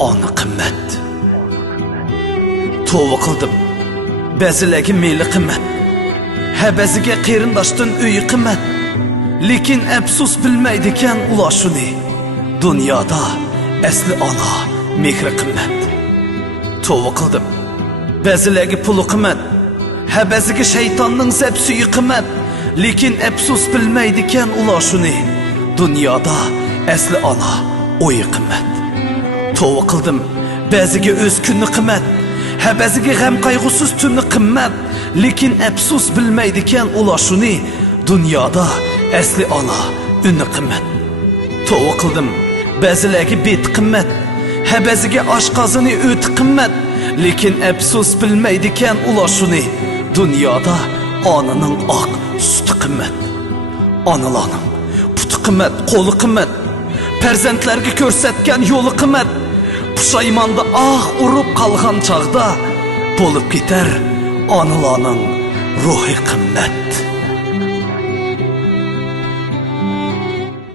Ana qimmat. Tova qildim. Ba'zilarga meli qimmat. Ha ba'ziga qarindoshdan uyi qimmat. Lekin afsus bilmaydi ekan ular shuni. Dunyoda asli ona mehri qimmat. Tova qildim. Ba'zilarga puli qimmat. Ha ba'ziga shaytonning zabsuyi qimmat. Lekin afsus bilmaydi ekan ular shuni. Dunyoda asli ona o'yi qimmat. Tova qildim. Ba'ziga o'z kuni qimmat. Ha ba'ziga g'am qayg'usiz tunni qimmat. Lekin afsus bilmaydi ekan ular shuni. Dunyoda asli ona uni qimmat. Tova qildim. Ba'zilarga bet qimmat. Ha ba'ziga oshqozini o'ti qimmat. Lekin afsus bilmaydi ekan ular shuni. Dunyoda onaning oq suti qimmat. Onalarning puti qimmat, qo'li qimmat. Farzandlarga ko'rsatgan yo'li qimmat. Pushaymonda urib qolgan chog'da bo'lib ketar onalarning ruhi qimmat.